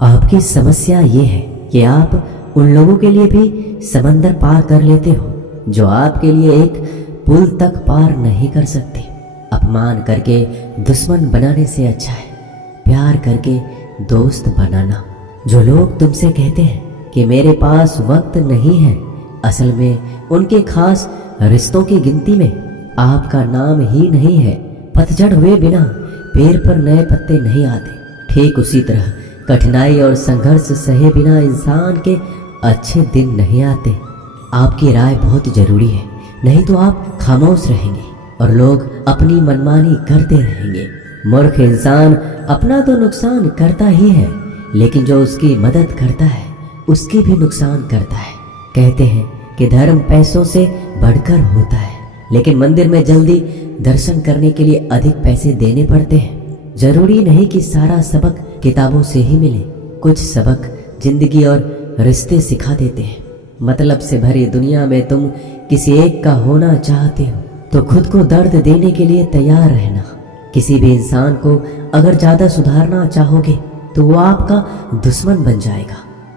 आपकी समस्या ये है कि आप उन लोगों के लिए भी समंदर पार कर लेते हो जो आपके लिए एक पुल तक पार नहीं कर सकते। अपमान करके दुश्मन बनाने से अच्छा है प्यार करके दोस्त बनाना। जो लोग तुमसे कहते हैं कि मेरे पास वक्त नहीं है, असल में उनके खास रिश्तों की गिनती में आपका नाम ही नहीं है। पतझड़ हुए बिना पेड़ पर नए पत्ते नहीं आते। ठीक उसी तरह कठिनाई और संघर्ष सहे बिना इंसान के अच्छे दिन नहीं आते। आपकी राय बहुत जरूरी है, नहीं तो आप खामोश रहेंगे और लोग अपनी मनमानी करते रहेंगे। मूर्ख इंसान अपना तो नुकसान करता ही है, लेकिन जो उसकी मदद करता है उसकी भी नुकसान करता है। कहते हैं कि धर्म पैसों से बढ़कर होता है, लेकिन मंदिर में जल्दी दर्शन करने के लिए अधिक पैसे देने पड़ते हैं। जरूरी नहीं कि सारा सबक किताबों से ही मिले। कुछ सबक जिंदगी और रिश्ते सिखा देते हैं। मतलब से भरी दुनिया में तुम किसी एक का होना चाहते हो तो खुद को दर्द देने के लिए तैयार रहना। किसी भी इंसान को अगर ज्यादा सुधारना चाहोगे तो वो आपका दुश्मन बन जाएगा।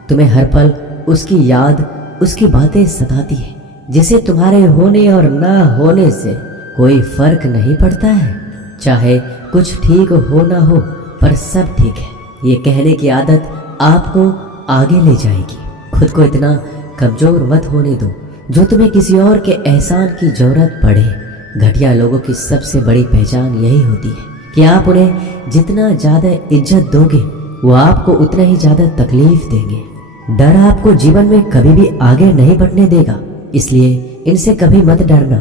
तुम्हें हर पल उसकी याद, उसकी बातें सताती है, जिसे तुम्हारे होने और ना होने से कोई फर्क नहीं पड़ता है। चाहे कुछ ठीक हो ना हो, पर सब ठीक है ये कहने की आदत आपको आगे ले जाएगी। खुद को इतना कमजोर मत होने दो जो तुम्हें किसी और के एहसान की जरूरत पड़े। घटिया लोगों की सबसे बड़ी पहचान यही होती है कि आप उन्हें जितना ज्यादा इज्जत दोगे वो आपको उतना ही ज्यादा तकलीफ देंगे। डर आपको जीवन में कभी भी आगे नहीं बढ़ने देगा, इसलिए इनसे कभी मत डरना।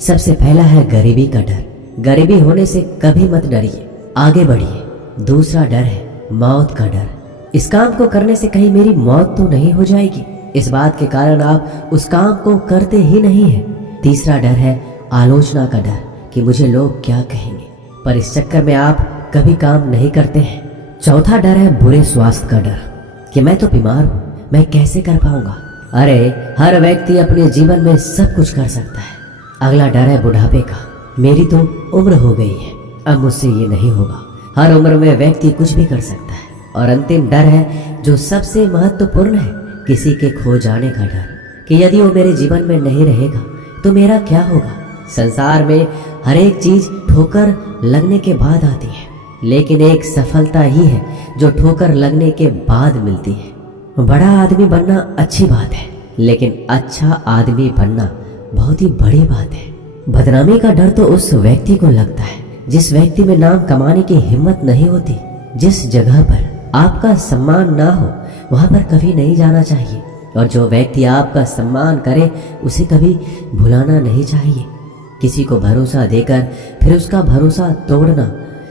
सबसे पहला है गरीबी का डर। गरीबी होने से कभी मत डरिए, आगे बढ़िए। दूसरा डर है मौत का डर। इस काम को करने से कहीं मेरी मौत तो नहीं हो जाएगी, इस बात के कारण आप उस काम को करते ही नहीं हैं। तीसरा डर है आलोचना का डर कि मुझे लोग क्या कहेंगे, पर इस चक्कर में आप कभी काम नहीं करते हैं। चौथा डर है बुरे स्वास्थ्य का डर कि मैं तो बीमार हूँ, मैं कैसे कर पाऊंगा। अरे हर व्यक्ति अपने जीवन में सब कुछ कर सकता है। अगला डर है बुढ़ापे का। मेरी तो उम्र हो गई है, अब मुझसे ये नहीं होगा। हर उम्र में व्यक्ति कुछ भी कर सकता है। और अंतिम डर है जो सबसे महत्वपूर्ण है, किसी के खो जाने का डर कि यदि वो मेरे जीवन में नहीं रहेगा तो मेरा क्या होगा। संसार में हर एक चीज ठोकर लगने के बाद आती है, लेकिन एक सफलता ही है जो ठोकर लगने के बाद मिलती है। बड़ा आदमी बनना अच्छी बात है, लेकिन अच्छा आदमी बनना बहुत ही बड़ी बात है। बदनामी का डर तो उस व्यक्ति को लगता है जिस व्यक्ति में नाम कमाने की हिम्मत नहीं होती। जिस जगह पर आपका सम्मान ना हो वहां पर कभी नहीं जाना चाहिए, और जो व्यक्ति आपका सम्मान करे उसे कभी भुलाना नहीं चाहिए। किसी को भरोसा देकर फिर उसका भरोसा तोड़ना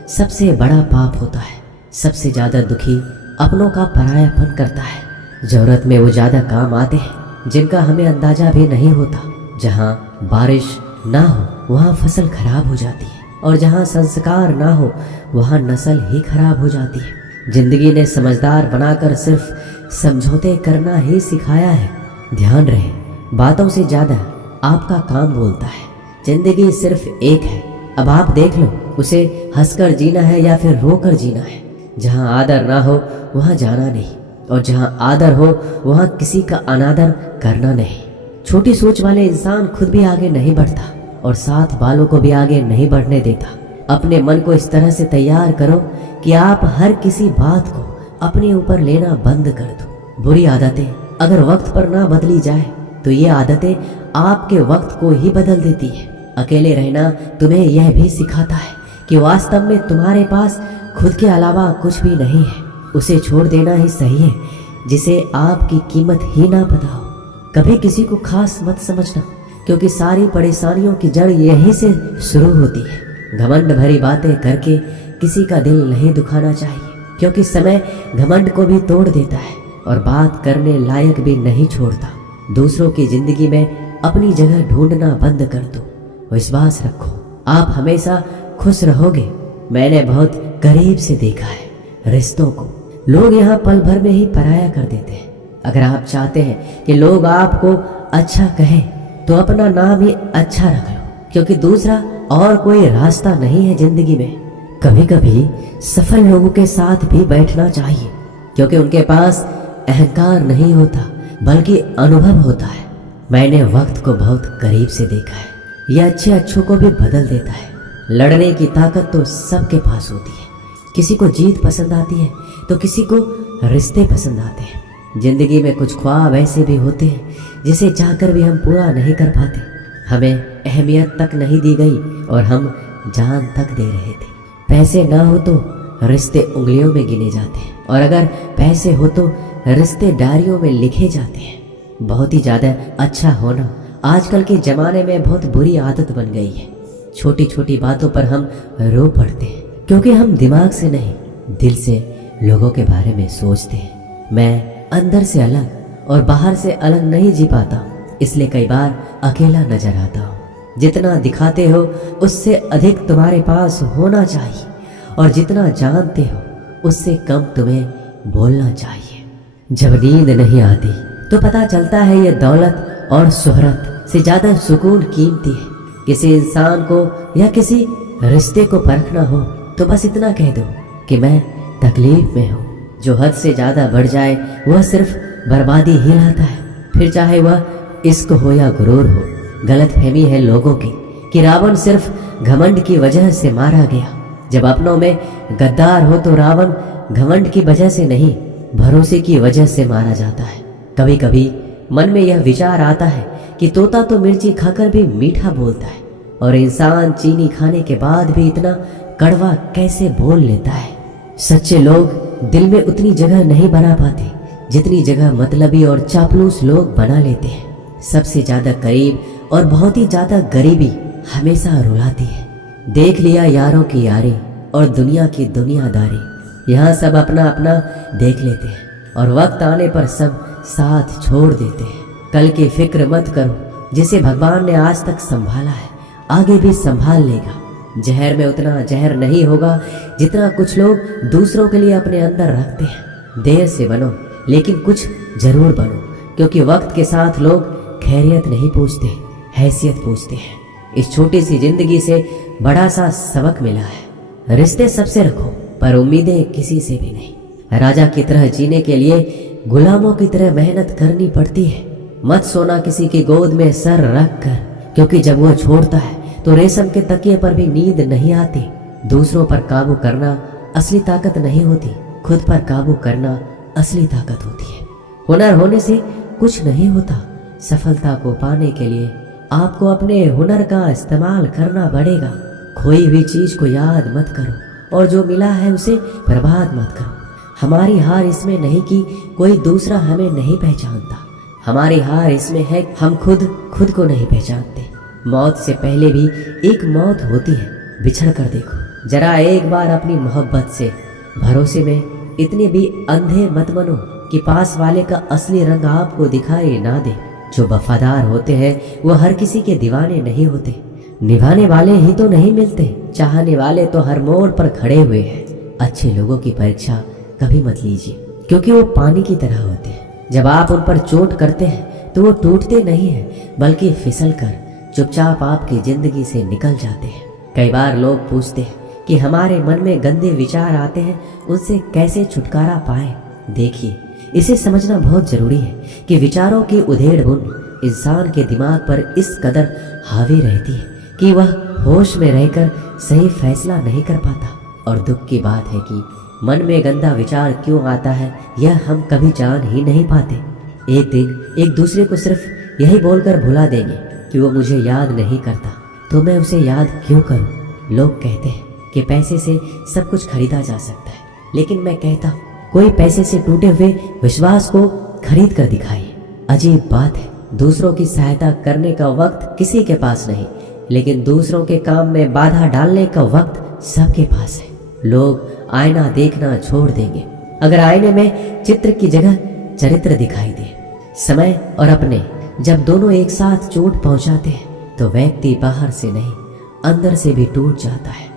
सबसे बड़ा पाप होता है। सबसे ज्यादा दुखी अपनों का परायापन करता है। जरूरत में वो ज्यादा काम आते हैं जिनका हमें अंदाजा भी नहीं होता। जहाँ बारिश ना हो वहाँ फसल खराब हो जाती है, और जहाँ संस्कार ना हो वहाँ नस्ल ही खराब हो जाती है। जिंदगी ने समझदार बनाकर सिर्फ समझौते करना ही सिखाया है। ध्यान रहे, बातों से ज्यादा आपका काम बोलता है। जिंदगी सिर्फ एक है, अब आप देख लो उसे हंसकर जीना है या फिर रोकर जीना है। जहाँ आदर ना हो वहाँ जाना नहीं, और जहाँ आदर हो वहाँ किसी का अनादर करना नहीं। छोटी सोच वाले इंसान खुद भी आगे नहीं बढ़ता और साथ वालों को भी आगे नहीं बढ़ने देता। अपने मन को इस तरह से तैयार करो कि आप हर किसी बात को अपने ऊपर लेना बंद कर दो। बुरी आदतें अगर वक्त पर ना बदली जाए तो ये आदतें आपके वक्त को ही बदल देती है। अकेले रहना तुम्हें यह भी सिखाता है कि वास्तव में तुम्हारे पास खुद के अलावा कुछ भी नहीं है। उसे छोड़ देना ही सही है जिसे आपकी कीमत ही ना पता हो। कभी किसी को खास मत समझना, क्योंकि सारी परेशानियों की जड़ यहीं से शुरू होती है। घमंड भरी बातें करके किसी का दिल नहीं दुखाना चाहिए, क्योंकि समय घमंड को भी तोड़ देता है और बात करने लायक भी नहीं छोड़ता। दूसरों की जिंदगी में अपनी जगह ढूंढना बंद कर दो। विश्वास रखो, आप हमेशा खुश रहोगे। मैंने बहुत करीब से देखा है रिश्तों को। लोग यहाँ पल भर में ही पराया कर देते हैं। अगर आप चाहते हैं कि लोग आपको अच्छा कहें तो अपना नाम ही अच्छा रख लो, क्योंकि दूसरा और कोई रास्ता नहीं है जिंदगी में। कभी कभी सफल लोगों के साथ भी बैठना चाहिए, क्योंकि उनके पास अहंकार नहीं होता बल्कि अनुभव होता है। मैंने वक्त को बहुत करीब से देखा है। यह अच्छों को भी बदल देता है। लड़ने की ताकत तो सबके पास होती है। किसी को जीत पसंद आती है तो किसी को रिश्ते पसंद आते हैं। जिंदगी में कुछ ख्वाब ऐसे भी होते हैं जिसे चाहकर भी हम पूरा नहीं कर पाते। हमें अहमियत तक नहीं दी गई और हम जान तक दे रहे थे। पैसे ना हो तो रिश्ते उंगलियों में गिने जाते हैं और अगर पैसे हो तो रिश्ते डायरियों में लिखे जाते हैं। बहुत ही ज़्यादा अच्छा होना आजकल के ज़माने में बहुत बुरी आदत बन गई है। छोटी छोटी बातों पर हम रो पड़ते हैं क्योंकि हम दिमाग से नहीं दिल से लोगों के बारे में सोचते हैं। मैं अंदर से अलग और बाहर से अलग नहीं जी पाता, इसलिए कई बार अकेला नजर आता हूँ। जितना दिखाते हो उससे अधिक तुम्हारे पास होना चाहिए और जितना जानते हो उससे कम तुम्हें बोलना चाहिए। जब नींद नहीं आती तो पता चलता है ये दौलत और शोहरत से ज़्यादा सुकून कीमती है। किसी इंसान को या किसी रिश्ते को परखना हो तो बस इतना कह दो कि मैं तकलीफ में हूँ। जो हद से ज़्यादा बढ़ जाए वह सिर्फ बर्बादी ही लाता है। फिर चाहे वह इश्क हो या गुरूर हो। गलतफहमी है लोगों की कि रावण सिर्फ घमंड की वजह से मारा गया। जब अपनों में गद्दार हो तो रावण घमंड की वजह से नहीं भरोसे की वजह से मारा जाता है। कभी कभी मन में यह विचार आता है कि तोता तो मिर्ची खाकर भी मीठा बोलता है और इंसान चीनी खाने के बाद भी इतना कड़वा कैसे बोल लेता है। सच्चे लोग दिल में उतनी जगह नहीं बना पाते जितनी जगह मतलबी और चापलूस लोग बना लेते हैं। सबसे ज्यादा करीब और बहुत ही ज्यादा गरीबी हमेशा रुलाती है। देख लिया यारों की यारी और दुनिया की दुनियादारी। यहाँ सब अपना अपना देख लेते हैं और वक्त आने पर सब साथ छोड़ देते हैं। कल की फिक्र मत करो, जिसे भगवान ने आज तक संभाला है आगे भी संभाल लेगा। जहर में उतना जहर नहीं होगा जितना कुछ लोग दूसरों के लिए अपने अंदर रखते हैं। देर से बनो लेकिन कुछ जरूर बनो, क्योंकि वक्त के साथ लोग खैरियत नहीं पूछते, हैसियत पूछते हैं। इस छोटी सी जिंदगी से बड़ा सा सबक मिला है। रिश्ते सबसे रखो पर उम्मीदें किसी से भी नहीं। राजा की तरह जीने के लिए गुलामों की तरह मेहनत करनी पड़ती है। मत सोना किसी की गोद में सर रख कर, क्योंकि जब वो छोड़ता है तो रेशम के तकिए पर भी नींद नहीं आती। दूसरों पर काबू करना असली ताकत नहीं होती, खुद पर काबू करना असली ताकत होती है। हुनर होने से कुछ नहीं होता। सफलता को पाने के लिए आपको अपने हुनर का इस्तेमाल करना पड़ेगा। खोई हुई चीज को याद मत करो और जो मिला है उसे बर्बाद मत करो। हमारी हार इसमें नहीं कि कोई दूसरा हमें नहीं पहचानता, हमारी हार इसमें है हम खुद को नहीं पहचानते। मौत से पहले भी एक मौत होती है, बिछड़ कर देखो। जरा एक बार अपनी मोहब्बत से भरोसे में इतने भी अंधे मत बनो कि पास वाले का असली रंग आपको दिखाई ना दे। जो वफादार होते हैं वो हर किसी के दीवाने नहीं होते। निभाने वाले ही तो नहीं मिलते, चाहने वाले तो हर मोड़ पर खड़े हुए हैं। अच्छे लोगों की परीक्षा कभी मत लीजिए, क्योंकि वो पानी की तरह होते हैं। जब आप उन पर चोट करते हैं तो वो टूटते नहीं हैं, बल्कि फिसल कर चुपचाप आपकी जिंदगी से निकल जाते हैं। कई बार लोग पूछते हैं कि हमारे मन में गंदे विचार आते हैं, उनसे कैसे छुटकारा पाए। देखिए, इसे समझना बहुत जरूरी है कि विचारों की उधेड़-बुन इंसान के दिमाग पर इस कदर हावी रहती है कि वह होश में रहकर सही फैसला नहीं कर पाता। और दुख की बात है कि मन में गंदा विचार क्यों आता है यह हम कभी जान ही नहीं पाते। एक दिन एक दूसरे को सिर्फ यही बोलकर भुला देंगे कि वो मुझे याद नहीं करता, तो मैं उसे याद क्यों करूं। लोग कहते हैं कि पैसे से सब कुछ खरीदा जा सकता है, लेकिन मैं कहता हूं कोई पैसे से टूटे हुए विश्वास को खरीद कर दिखाइए। अजीब बात है, दूसरों की सहायता करने का वक्त किसी के पास नहीं, लेकिन दूसरों के काम में बाधा डालने का वक्त सबके पास है। लोग आईना देखना छोड़ देंगे अगर आईने में चित्र की जगह चरित्र दिखाई दे। समय और अपने जब दोनों एक साथ चोट पहुंचाते हैं तो व्यक्ति बाहर से नहीं अंदर से भी टूट जाता है।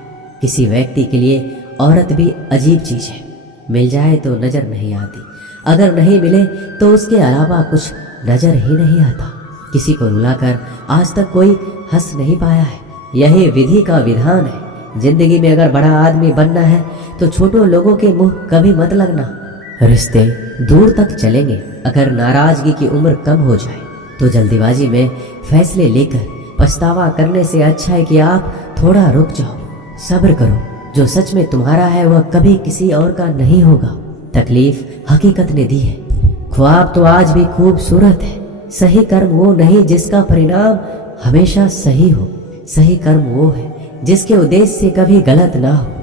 किसी व्यक्ति के लिए औरत भी अजीब चीज है। मिल जाए तो नजर नहीं आती, अगर नहीं मिले तो उसके अलावा कुछ नजर ही नहीं आता। किसी को रुलाकर आज तक कोई हंस नहीं पाया है। यही विधि का विधान है। जिंदगी में अगर बड़ा आदमी बनना है तो छोटों लोगों के मुंह कभी मत लगना। रिश्ते दूर तक चलेंगे। अगर नाराजगी की उम्र कम हो जाए तो जल्दीबाजी में फैसले लेकर पछतावा करने से अच्छा है कि आप थोड़ा रुक जाओ, सब्र करो। जो सच में तुम्हारा है वह कभी किसी और का नहीं होगा। तकलीफ हकीकत ने दी है। ख्वाब तो आज भी खूबसूरत है। सही कर्म वो नहीं जिसका परिणाम हमेशा सही हो। सही कर्म वो है जिसके उद्देश्य से कभी गलत ना हो।